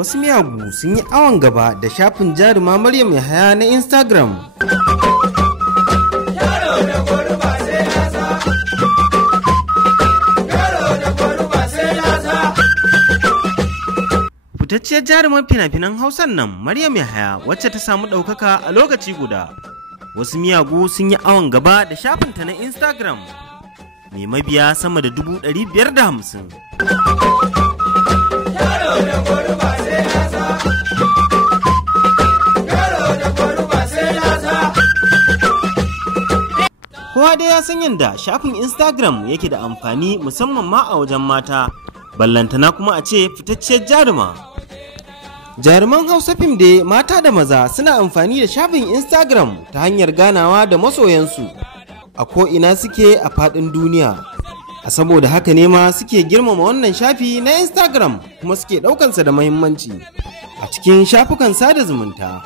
wasu miyagu sun yi awon gaba da shafin Jaruma Maryam Yahaya na Instagram. Fitacciyar jarumar fina-finan Hausan nan Maryam Yahaya wacce ta samu ɗaukaka a lokaci guda. Wasu miyagu sun yi awon gaba da shafinta na Instagram mai mabiya sama da 550,000. Kowa dai ya san yadda shafin Instagram yake da amfani musamman ma a wajen mata, ballantana kuma a ce fitacciyar jaruma. Jaruman Hausa fim dai mata da maza suna amfani da shafin Instagram ta hanyar ganawa da masoyansu a ko'ina suke a faɗin duniya. A saboda haka ne ma suke girmama wannan shafi na Instagram kuma suke ɗaukansa da muhimmanci a cikin shafukan sada zumunta.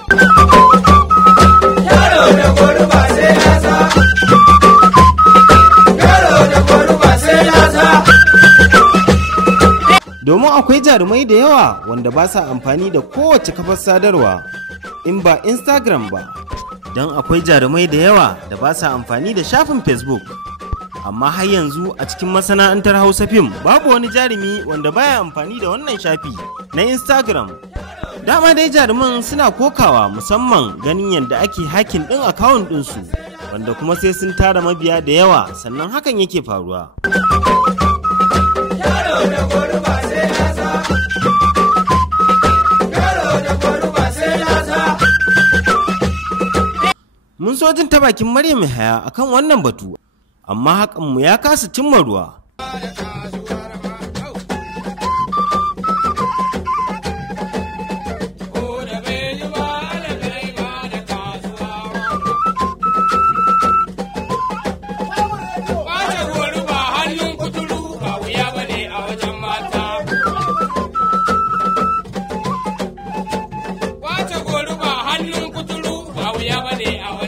Domin akwai jarumai da yawa wanda ba sa amfani da kowace kafar sadarwa in ba Instagram ba, don akwai jarumai da yawa da ba sa amfani da shafin Facebook. Amma har yanzu a cikin masana'antar Hausa fim babu wani jarumi wanda baya amfani da wannan shafi na Instagram. Dama dai jaruman suna kokawa musamman ganin yadda ake hakin ɗin akawun ɗinsu, wanda kuma sai sun tara mabiya da yawa sannan hakan yake faruwa. Mun so jin ta bakin Maryam Yahaya akan wannan batu, amma hakanmu ya kasa cimma ruwa. Yeah,